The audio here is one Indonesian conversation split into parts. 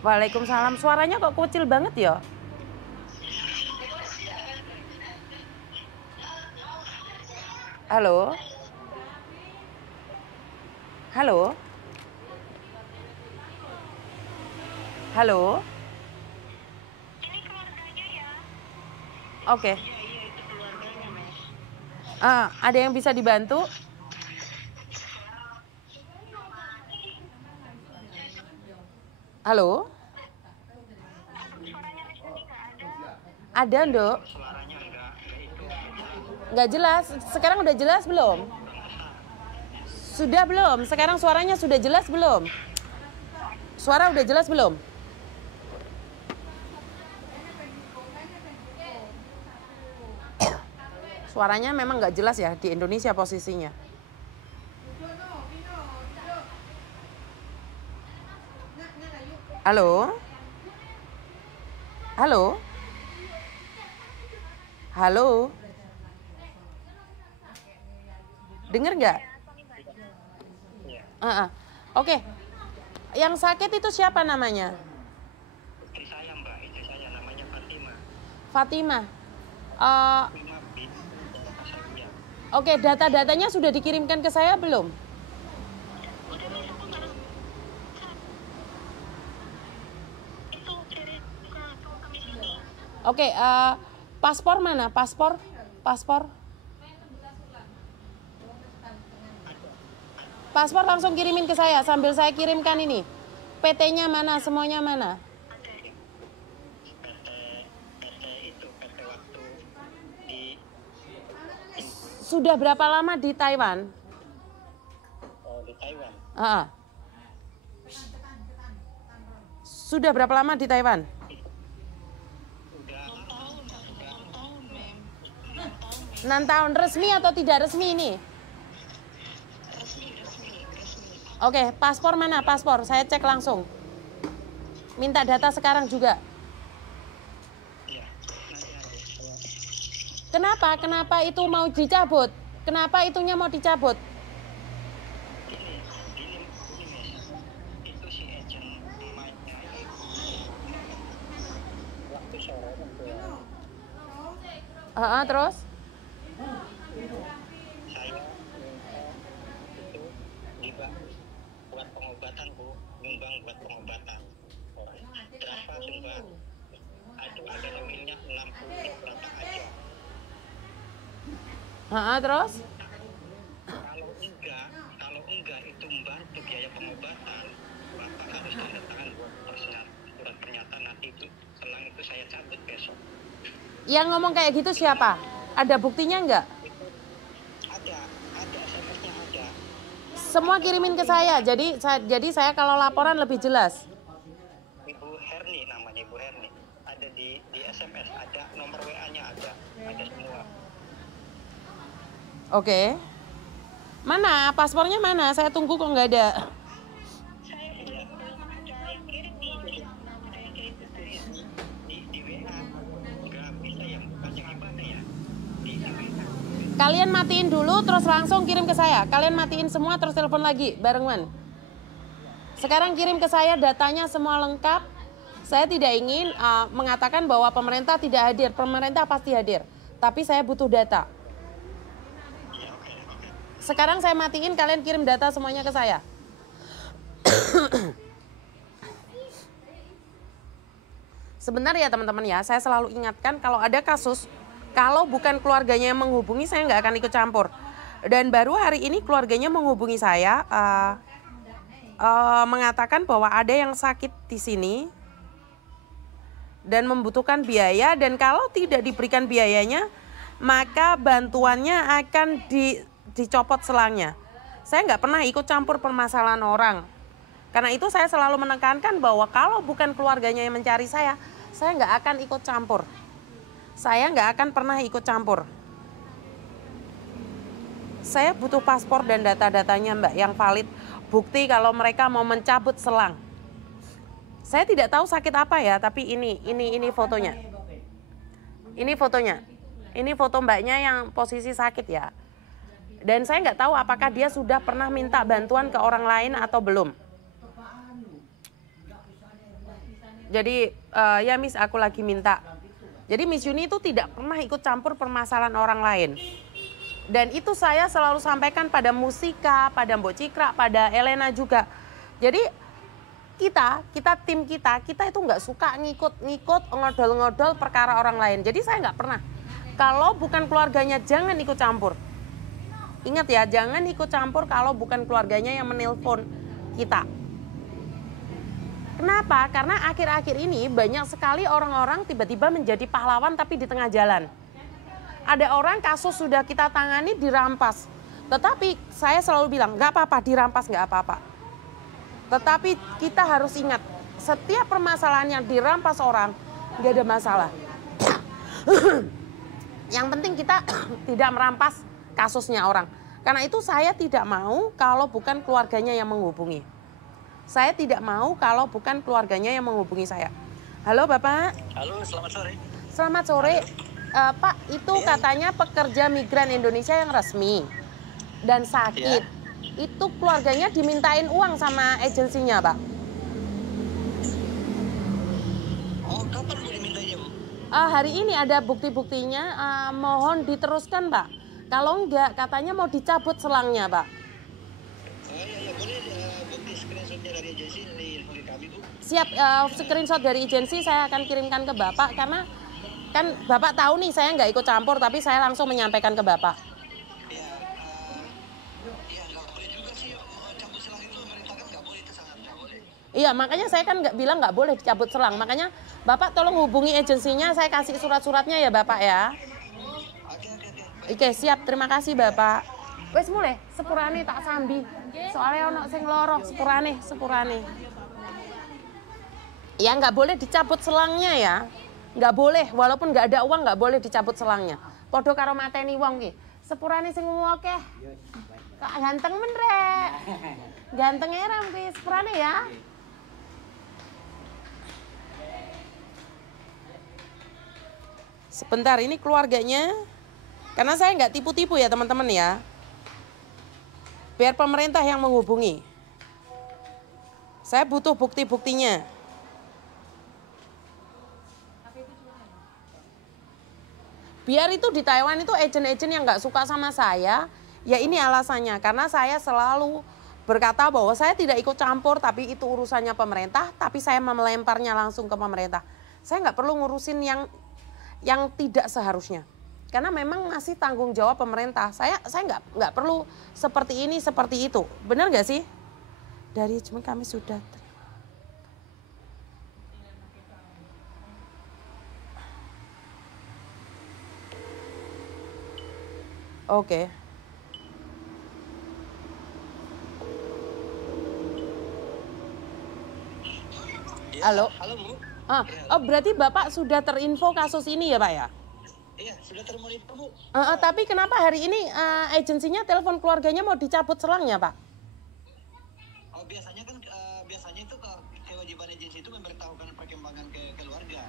Waalaikumsalam. Suaranya kok kecil banget ya? Halo? Halo? Halo? Ini keluarganya ya? Oke. Iya, itu keluarganya, Mas. Ada yang bisa dibantu? Halo? Suaranya Rizky nggak ada. Ada, Nduk. Suaranya enggak itu. Nggak jelas. Sekarang udah jelas belum? Sudah belum? Sekarang suaranya sudah jelas belum? Suara udah jelas belum? Suaranya memang nggak jelas ya di Indonesia posisinya. Halo? Halo? Halo? Dengar nggak? Oke. Yang sakit itu siapa namanya? Istri saya, Mbak. Istri saya namanya Fatima. Fatimah. Fatima bin Asadiya. Oke, data-datanya sudah dikirimkan ke saya belum? Udah, Mas, aku nggak itu kirim ke kami sini. Oke, paspor mana? Paspor? Paspor langsung kirimin ke saya sambil saya kirimkan ini. PT-nya mana? Semuanya mana? Ada PT itu PT waktu di Sudah berapa lama di Taiwan? di Taiwan. Sudah berapa lama di Taiwan? Udah 6 tahun, Mem. 6 tahun. Resmi atau tidak resmi ini? Resmi. Oke, paspor mana? Paspor, saya cek langsung. Minta data sekarang juga. Iya, nanti. Kenapa itu mau dicabut? Kenapa itunya mau dicabut? Gini, itu si agent mainnya waktu sore Terus? saya minta itu dibak buat pengobatan, Bu, nyumbang buat pengobatan orang berapa sumbang, ada nominnya 60 berapa aja. Terus? Kalau enggak itu membantu biaya pengobatan, Bapak harus tanda tangan buat surat pernyataan. Nanti itu selang itu saya cabut besok. Yang ngomong kayak gitu siapa? Ada buktinya nggak? Ada SMS-nya ada. Semua kirimin ke saya. Jadi saya kalau laporan lebih jelas. Ibu Herni namanya, Ibu Herni. Ada di SMS, ada nomor WA-nya ada semua. Oke. Mana? Paspornya mana? Saya tunggu kok nggak ada. Saya belum ada yang kirim nih. Ada yang kirim ke saya. Di WA. Nggak bisa ya, bukannya gimana ya? Di WA. Kalian matiin dulu terus langsung kirim ke saya. Kalian matiin semua terus telepon lagi barengan. Sekarang kirim ke saya datanya semua lengkap. Saya tidak ingin mengatakan bahwa pemerintah tidak hadir. Pemerintah pasti hadir. Tapi saya butuh data. Ya, oke. Sekarang saya matiin, kalian kirim data semuanya ke saya. Sebentar ya teman-teman ya, saya selalu ingatkan kalau ada kasus, kalau bukan keluarganya yang menghubungi, saya nggak akan ikut campur. Dan baru hari ini keluarganya menghubungi saya, mengatakan bahwa ada yang sakit di sini dan membutuhkan biaya, dan kalau tidak diberikan biayanya, maka bantuannya akan dicopot selangnya. Saya nggak pernah ikut campur permasalahan orang. Karena itu saya selalu menekankan bahwa kalau bukan keluarganya yang mencari saya nggak akan ikut campur. Saya nggak akan pernah ikut campur. Saya butuh paspor dan data-datanya Mbak yang valid. Bukti kalau mereka mau mencabut selang. Saya tidak tahu sakit apa ya, tapi ini fotonya. Ini fotonya. Ini foto mbaknya yang posisi sakit ya. Dan saya nggak tahu apakah dia sudah pernah minta bantuan ke orang lain atau belum. Jadi ya Miss, aku lagi minta. Jadi Miss Yuni itu tidak pernah ikut campur permasalahan orang lain. Dan itu saya selalu sampaikan pada Musika, pada Mbok Cikra, pada Elena juga. Jadi kita tim kita itu nggak suka ngikut ngodol-ngodol perkara orang lain. Jadi saya nggak pernah. Kalau bukan keluarganya jangan ikut campur. Ingat ya, jangan ikut campur kalau bukan keluarganya yang menelpon kita. Kenapa? Karena akhir-akhir ini banyak sekali orang-orang tiba-tiba menjadi pahlawan tapi di tengah jalan. Ada orang kasus sudah kita tangani dirampas. Tetapi saya selalu bilang, nggak apa-apa dirampas, nggak apa-apa. Tetapi kita harus ingat, setiap permasalahan yang dirampas orang, nggak ada masalah. Yang penting kita tidak merampas kasusnya orang. Karena itu saya tidak mau kalau bukan keluarganya yang menghubungi. Saya tidak mau kalau bukan keluarganya yang menghubungi saya. Halo Bapak. Halo, selamat sore. Selamat sore. Pak, itu katanya pekerja migran Indonesia yang resmi dan sakit. Itu keluarganya dimintain uang sama agensinya, Pak. Oh, kapan Bu dimintanya, Bu? Hari ini ada bukti-buktinya, mohon diteruskan, Pak. Kalau enggak, katanya mau dicabut selangnya, Pak. Oh iya, boleh bukti screenshotnya dari agensi dari info ke kami, Bu. Siap, screenshot dari agensi saya akan kirimkan ke Bapak karena kan Bapak tahu nih saya nggak ikut campur tapi saya langsung menyampaikan ke Bapak. Iya, nggak boleh juga sih cabut selang itu, pemerintah kan nggak boleh, itu sangat nggak boleh. Iya, makanya saya kan nggak bilang nggak boleh dicabut selang. Makanya Bapak tolong hubungi agensinya, saya kasih surat-suratnya ya Bapak ya. Oke, siap. Terima kasih Bapak. Wes mulai, sepurane tak sambi. Soalnya ono sing lorok, sepurane. Ya nggak boleh dicabut selangnya ya. Nggak boleh, walaupun nggak ada uang nggak boleh dicabut selangnya. Podo karo mateni wong ki. Sepurane sing oke. Kak ganteng men rek. Ganteng eram ki sepurane ya. Sebentar, ini keluarganya. Karena saya nggak tipu-tipu ya teman-teman ya. Biar pemerintah yang menghubungi. Saya butuh bukti-buktinya. Biar itu di Taiwan itu agen-agen yang nggak suka sama saya, ya ini alasannya. Karena saya selalu berkata bahwa saya tidak ikut campur, tapi itu urusannya pemerintah, tapi saya melemparnya langsung ke pemerintah. Saya nggak perlu ngurusin yang tidak seharusnya. Karena memang masih tanggung jawab pemerintah. Saya nggak perlu seperti ini, seperti itu. Benar nggak sih? Dari cuma kami sudah terima. Oke. Halo. Halo, Bu. Oh, berarti Bapak sudah terinfo kasus ini ya Pak ya? Iya, sudah termonitor, Bu. Tapi kenapa hari ini agensinya telepon keluarganya mau dicabut selangnya, Pak? Oh, biasanya kan biasanya itu kewajiban agensi itu memberitahukan perkembangan ke keluarga.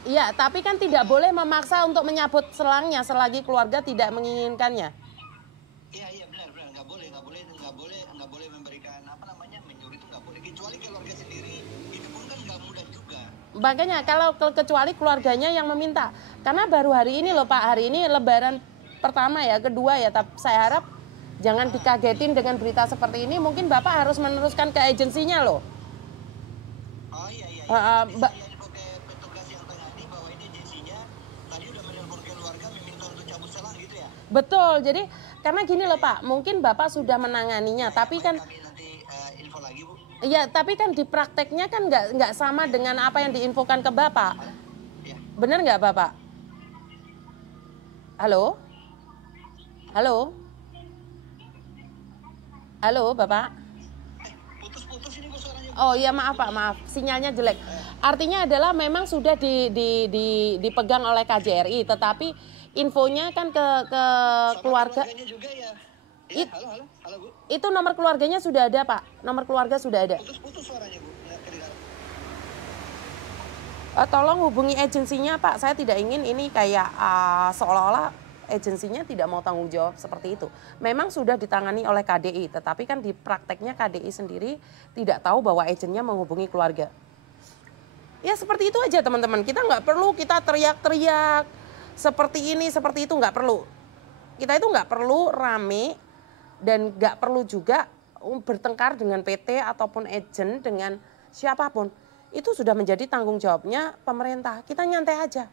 Iya, tapi kan tidak boleh memaksa untuk menyabut selangnya selagi keluarga tidak menginginkannya. Iya, benar, nggak boleh memberikan menyuruh itu nggak boleh. Kecuali keluarga sendiri, itu pun kan nggak mudah juga. Makanya kalau kecuali keluarganya yang meminta. Karena baru hari ini loh Pak, hari ini lebaran pertama ya, kedua ya. Tapi saya harap jangan dikagetin dengan berita seperti ini. Mungkin Bapak harus meneruskan ke agensinya loh. Oh iya. Petugas yang tangani bahwa ini agensinya tadi udah menelpon keluarga meminta untuk cabut selang gitu ya? Betul, jadi karena gini loh Pak, mungkin Bapak sudah menanganinya, tapi kan kami nanti info lagi, Bu. iya, tapi kan di prakteknya kan nggak sama dengan apa yang diinfokan ke Bapak. Ya. Benar nggak Bapak? Halo? Halo Bapak? Putus ini Bu suaranya. Oh iya maaf Pak, maaf. Sinyalnya jelek. Artinya adalah memang sudah dipegang oleh KJRI, tetapi infonya kan ke keluarga. Juga ya. Iya, halo Bu. Itu nomor keluarganya sudah ada Pak. Nomor keluarga sudah ada. Putus suaranya Bu. Tolong hubungi agensinya Pak. Saya tidak ingin ini kayak seolah-olah agensinya tidak mau tanggung jawab seperti itu. Memang sudah ditangani oleh KDI, tetapi kan di prakteknya KDI sendiri tidak tahu bahwa agennya menghubungi keluarga. Ya seperti itu aja teman-teman. Kita nggak perlu kita teriak-teriak seperti ini, seperti itu, nggak perlu. Kita itu nggak perlu rame dan nggak perlu juga bertengkar dengan PT ataupun agen dengan siapapun. Itu sudah menjadi tanggung jawabnya pemerintah. Kita nyantai aja.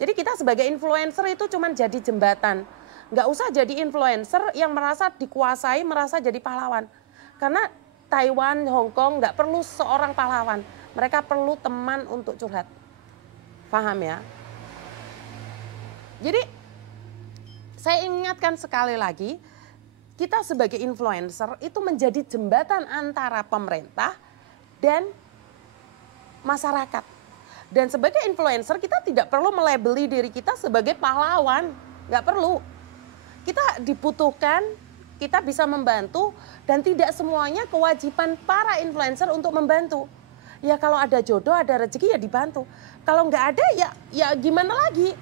Jadi kita sebagai influencer itu cuma jadi jembatan. Nggak usah jadi influencer yang merasa dikuasai, merasa jadi pahlawan. Karena Taiwan, Hong Kong nggak perlu seorang pahlawan. Mereka perlu teman untuk curhat. Paham ya? Jadi saya ingatkan sekali lagi, kita sebagai influencer itu menjadi jembatan antara pemerintah dan masyarakat. Dan sebagai influencer kita tidak perlu melabeli diri kita sebagai pahlawan. Nggak perlu. Kita dibutuhkan, kita bisa membantu, dan tidak semuanya kewajiban para influencer untuk membantu. Ya kalau ada jodoh, ada rezeki ya dibantu. Kalau nggak ada ya gimana lagi?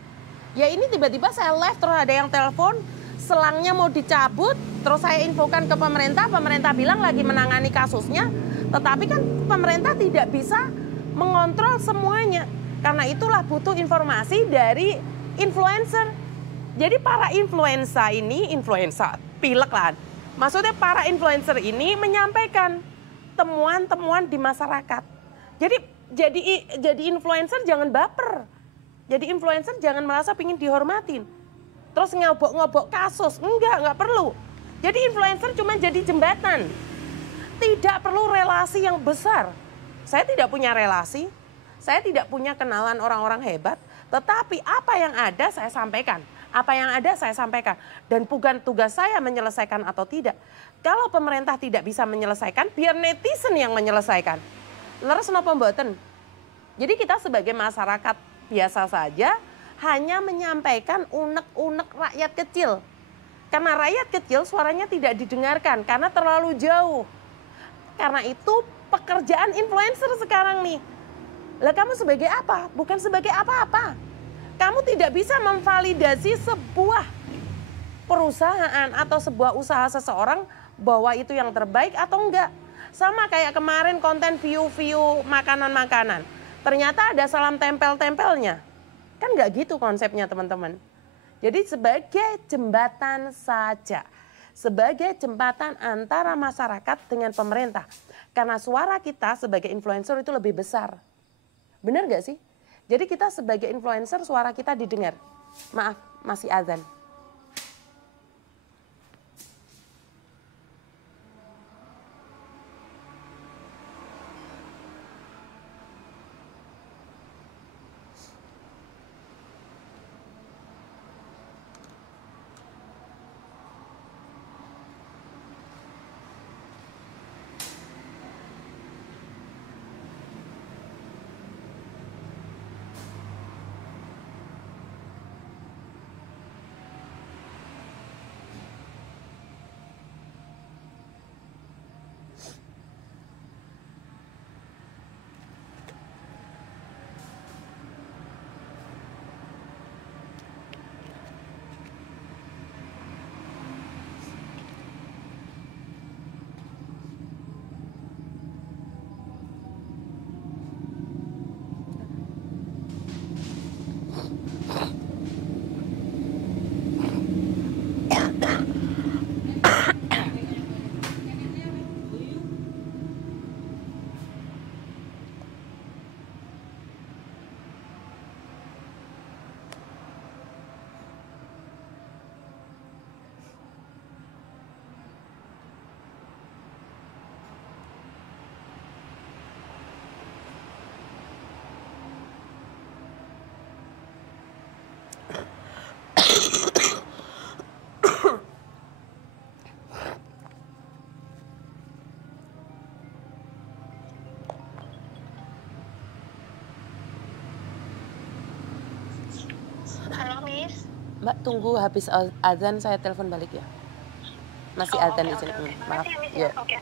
Ya ini tiba-tiba saya live terus ada yang telepon, selangnya mau dicabut, terus saya infokan ke pemerintah, pemerintah bilang lagi menangani kasusnya. Tetapi kan pemerintah tidak bisa mengontrol semuanya. Karena itulah butuh informasi dari influencer. Jadi para influencer pilek lah. Maksudnya para influencer ini menyampaikan temuan-temuan di masyarakat. Jadi influencer jangan baper. Jadi influencer jangan merasa pingin dihormatin. Terus ngobok-ngobok kasus. Enggak perlu. Jadi influencer cuma jadi jembatan. Tidak perlu relasi yang besar. Saya tidak punya relasi. Saya tidak punya kenalan orang-orang hebat. Tetapi apa yang ada saya sampaikan. Apa yang ada saya sampaikan. Dan bukan tugas saya menyelesaikan atau tidak. Kalau pemerintah tidak bisa menyelesaikan, biar netizen yang menyelesaikan. Leres napa mboten? Jadi kita sebagai masyarakat biasa saja hanya menyampaikan unek-unek rakyat kecil. Karena rakyat kecil suaranya tidak didengarkan karena terlalu jauh. Karena itu pekerjaan influencer sekarang nih. Lah kamu sebagai apa? Bukan sebagai apa-apa. Kamu tidak bisa memvalidasi sebuah perusahaan atau sebuah usaha seseorang bahwa itu yang terbaik atau enggak. Sama kayak kemarin konten view-view makanan-makanan. Ternyata ada salam tempel-tempelnya. Kan enggak gitu konsepnya teman-teman. Jadi sebagai jembatan saja. Sebagai jembatan antara masyarakat dengan pemerintah. Karena suara kita sebagai influencer itu lebih besar. Benar gak sih? Jadi kita sebagai influencer suara kita didengar. Maaf, masih azan. Halo, Miss. Mbak tunggu habis azan saya telepon balik ya. Masih azan di sini. Maaf. Makasih ya, Miss. Ya. Oke.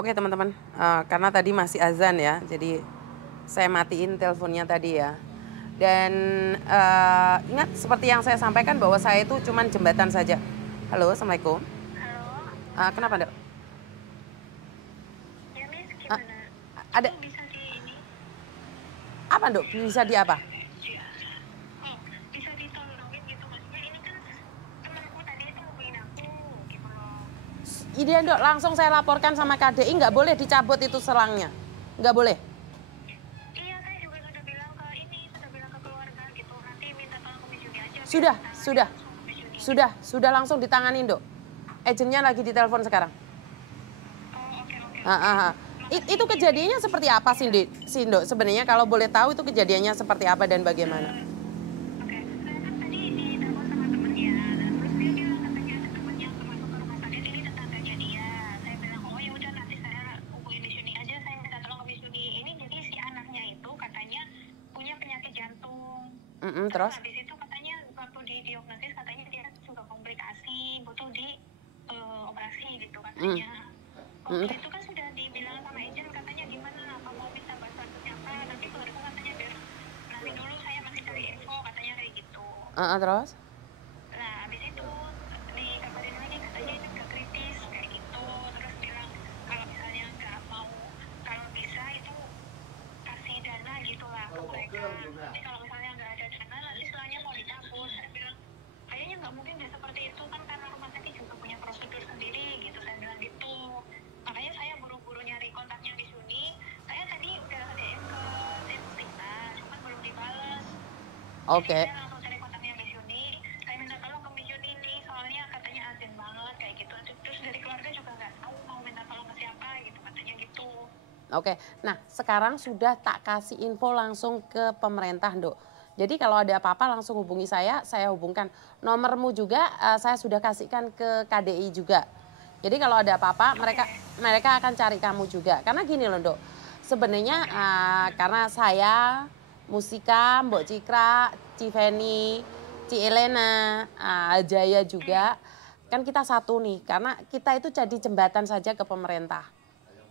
Oke teman-teman, karena tadi masih azan ya, jadi saya matiin teleponnya tadi ya. Dan ingat seperti yang saya sampaikan bahwa saya itu cuman jembatan saja. Halo, Assalamualaikum. Halo. Kenapa dok? Ya Miss, gimana? Ada Itu bisa di ini? apa dok? Bisa di apa? Oh, bisa ditolongin gitu. Maksudnya ini kan temanku tadi itu hubungin aku gitu loh. Iya dok, langsung saya laporkan sama KDI, nggak boleh dicabut itu selangnya. Nggak boleh. Iya, saya juga sudah bilang ke ini, sudah bilang ke keluarga gitu. Nanti minta tolong ke Miss Juni aja. Sudah langsung ditanganin dok. Agennya lagi ditelepon sekarang. Oh, oke. Itu kejadiannya seperti apa sih dok? Sebenarnya kalau boleh tahu itu kejadiannya seperti apa dan bagaimana? Oke, saya kan tadi ditelepon sama temennya. Dan terus dia bilang katanya ada temen yang masuk ke rumah sakit ini tetangganya dia. Saya bilang, oh ya udah nanti saya hubungin Miss Juni aja. Saya minta tolong ke Miss Juni. Ini jadi si anaknya itu katanya punya penyakit jantung. Terus? Habis itu katanya waktu didiagnosis katanya dia juga komplikasi, butuh di operasi gitu katanya. Waktu itu kan sudah dibilang sama agent katanya gimana, apa mau minta bantuan siapa, nanti keluarga katanya biar nanti dulu saya masih cari info katanya kayak gitu. Terus? Nah habis itu dikabarin lagi katanya ini udah kritis kayak gitu, terus bilang kalau misalnya nggak mau, kalau bisa itu kasih dana gitulah ke mereka. Nanti kalau misalnya nggak ada dana nanti selanya mau dicabut. Saya bilang kayaknya nggak mungkin deh seperti itu kan karena rumah sakit juga punya prosedur sendiri gitu. Saya bilang gitu. Makanya saya buru-buru nyari kontaknya Miss Juni. Saya tadi udah DM ke tim kita, cuman belum dibales. Oke. Jadi saya langsung cari kontaknya Miss Juni. Saya minta tolong ke Miss Juni nih, soalnya katanya urgent banget kayak gitu. Terus dari keluarga juga nggak tahu mau minta tolong ke siapa gitu, katanya gitu. Oke, nah sekarang sudah tak kasih info langsung ke pemerintah dok. Jadi kalau ada apa-apa langsung hubungi saya hubungkan. Nomormu juga saya sudah kasihkan ke KDI juga. Jadi kalau ada apa-apa mereka akan cari kamu juga. Karena gini loh dok, sebenarnya karena saya, Musika, Mbok Cikra, Civeni, Ci Elena, Jaya juga, kan kita satu nih. Karena kita itu jadi jembatan saja ke pemerintah.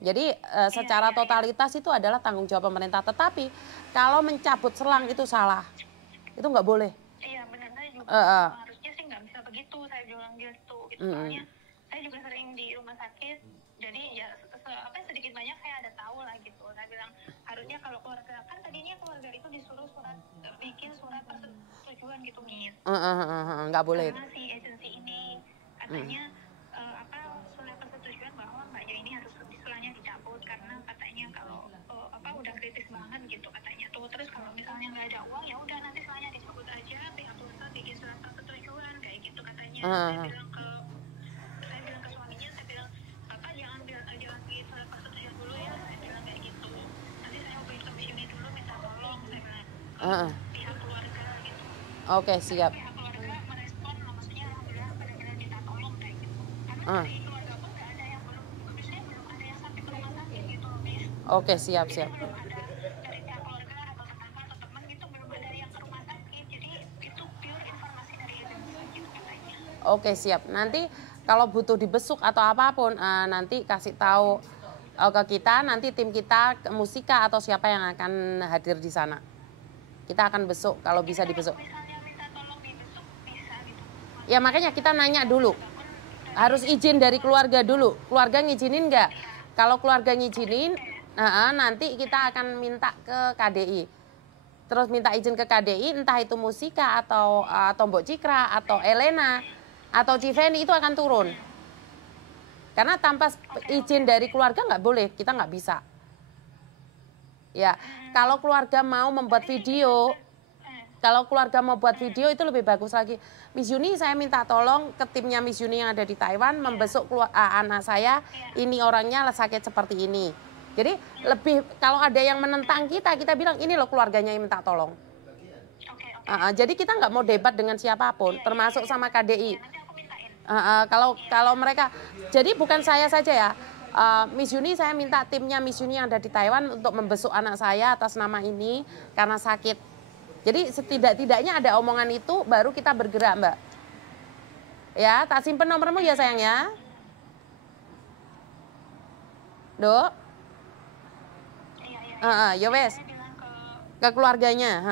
Jadi secara totalitas itu adalah tanggung jawab pemerintah. Tetapi kalau mencabut selang itu salah, itu nggak boleh. Iya benar, saya juga harusnya sih nggak bisa begitu. Saya bilang gitu. Soalnya saya juga sering di rumah sakit. Jadi ya sedikit banyak saya ada tahu lah gitu. Saya bilang harusnya kalau keluarga, kan tadinya keluarga itu disuruh bikin surat persetujuan gitu Miss. Nggak boleh. Karena si agensi ini katanya surat persetujuan bahwa Mbak Jo ini harus selanya dicabut karena katanya kalau udah kritis banget gitu katanya tuh. Terus kalau misalnya nggak ada uang ya udah nanti selanya dicabut aja, pihak perusahaan bikin surat persetujuan kayak gitu katanya. Saya bilang ke suaminya, saya bilang Bapak jangan bikin surat persetujuan dulu ya, saya bilang kayak gitu. Nanti saya hubungin ke Miss Juni dulu minta tolong, saya bilang pihak keluarga gitu. Oke, siap. Pihak keluarga merespon, maksudnya alhamdulillah benar-benar minta tolong kayak gitu. Karena dari keluarga pun nggak ada yang belum ada yang sampai ke rumah sakit gitu loh Miss. Oke, siap. Belum ada dari pihak keluarga atau tetangga atau teman gitu, belum ada yang ke rumah sakit. Jadi itu pure informasi dari agensi gitu katanya. Oke, siap. Nanti kalau butuh dibesuk atau apapun nanti kasih tahu ke kita, nanti tim kita, Musika atau siapa yang akan hadir di sana. Kita akan besuk kalau bisa dibesuk. Misalnya minta tolong dibesuk bisa gitu. Ya makanya kita nanya dulu. Harus izin dari keluarga dulu. Keluarga ngizinin nggak? Kalau keluarga ngizinin, nanti kita akan minta ke KDI. Terus minta izin ke KDI, entah itu Musika atau Mbok Cikra atau Elena atau Civeni itu akan turun. Karena tanpa izin dari keluarga nggak boleh, kita nggak bisa. Ya, kalau keluarga mau membuat video, itu lebih bagus lagi. Miss Juni saya minta tolong ke timnya Miss Juni yang ada di Taiwan membesuk anak saya, ini orangnya sakit seperti ini. Jadi lebih kalau ada yang menentang kita bilang ini loh keluarganya yang minta tolong. Jadi kita nggak mau debat dengan siapapun, termasuk sama KDI. Kalau mereka, jadi bukan saya saja ya. Miss Juni saya minta timnya Miss Juni yang ada di Taiwan untuk membesuk anak saya atas nama ini karena sakit. Jadi setidak-tidaknya ada omongan itu baru kita bergerak Mbak. Ya, tak simpen nomormu ya sayang ya. Dok. Iya, iya. Ya wes. Saya bilang Ke keluarganya,